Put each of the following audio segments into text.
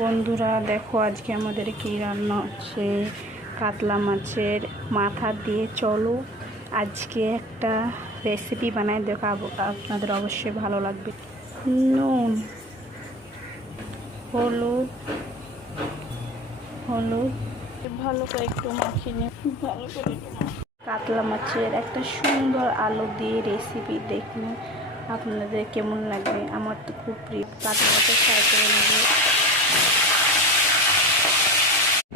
বন্ধুরা দেখো আজকে আমাদের কি রান্না হচ্ছে, কাতলা মাছের মাথা দিয়ে। চলো আজকে একটা রেসিপি বানাই দেখাবো, আপনাদের অবশ্যই ভালো লাগবে। নুন, হলুদ হলুদ ভালো করে একটু মাখিয়ে নিয়ে ভালো করে কাতলা মাছের একটা সুন্দর আলু দিয়ে রেসিপি দেখুন, আপনাদের কেমন লাগবে। আমার তো খুব প্রিয়। কাতলা মাছের ফ্রাই করে নেবে,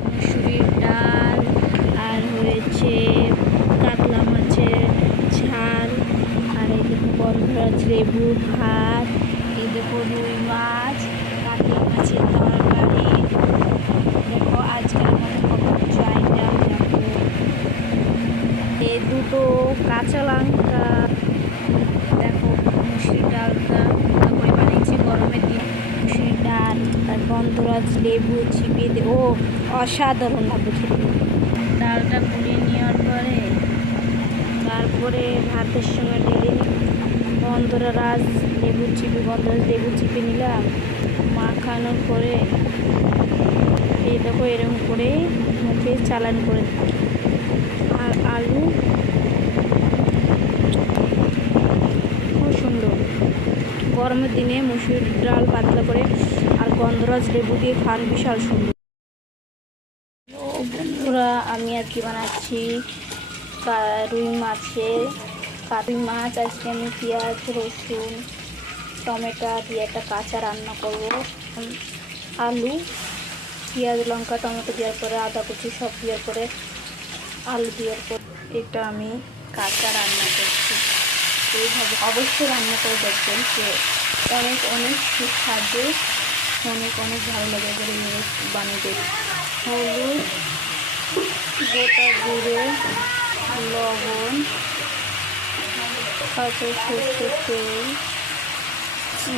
মুসুরির ডাল আর হয়েছে কাতলা মাছের ঝাল, আর এই দেখো বন্ধুরা লেবু ভাত, এই দেখো রুই মাছ, কাতলা মাছের তরকারি। দেখো আজকে আমাদের কত কিছু আইটেম দেখো, এই দুটো কাঁচা লঙ্কা, দেখো মুসুরির ডালটা করে বানিয়েছি গরমের দিন। মুসুরির ডাল আর গন্ধরাজ লেবু চিপে ও অসাধারণ হবে খেতে। ডালটা পুড়িয়ে নেওয়ার পরে তারপরে ভাতের সঙ্গে ঢেলে গন্ধরাজ লেবু চিপে নিলাম। মাখানোর পরে এই দেখো এরকম করে মুখে চালান করে, আর আলু খুব সুন্দর। গরমের দিনে মুসুরির ডাল পাতলা করে আর গন্ধরাজ লেবু দিয়ে খান, বিশাল সুন্দর। বন্ধুরা আমি আর কি বানাচ্ছি রুই মাছের রুই মাছ। আজকে আমি পেঁয়াজ রসুন টমেটো দিয়ে একটা কাঁচা রান্না করব। আলু পেঁয়াজ লঙ্কা টমেটো দেওয়ার পরে আদা কুচি সব দেওয়ার পরে আলু দেওয়ার পর এটা আমি কাঁচা রান্না করছি। এইভাবে অবশ্যই রান্না করে দেখবেন, যে অনেক অনেক সুস্বাদু, অনেক অনেক ভালো লাগে এগুলো বানিয়ে দেবে। হলুদ, গোটা জিরে, লবণ, কাঁচা সরষের তেল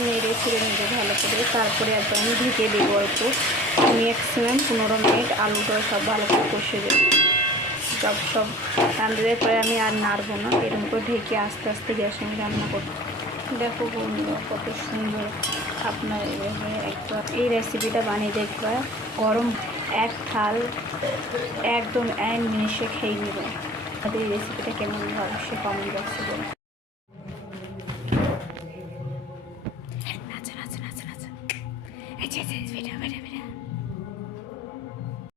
নেড়ে ছেড়ে নেবে ভালো করে। তারপরে একদম ঢেকে দেবো অল্প ম্যাক্সিমাম 15 মিনিট। আলুটা সব ভালো করে কষে দেবো। সব রান্নার পরে আমি আর নাড়বো না, এরকম করে ঢেকে আস্তে আস্তে গ্যাসে আমি রান্না করবো। দেখো বন্ধুরা কত সুন্দর। আপনার একবার এই রেসিপিটা বানিয়ে দেখবা, গরম এক থাল একদম এক মিনিটে খেয়ে নেবে। তাদের এই রেসিপিটা কেমন হয় সে কমেন্ট বক্সে বলুন। আচ্ছা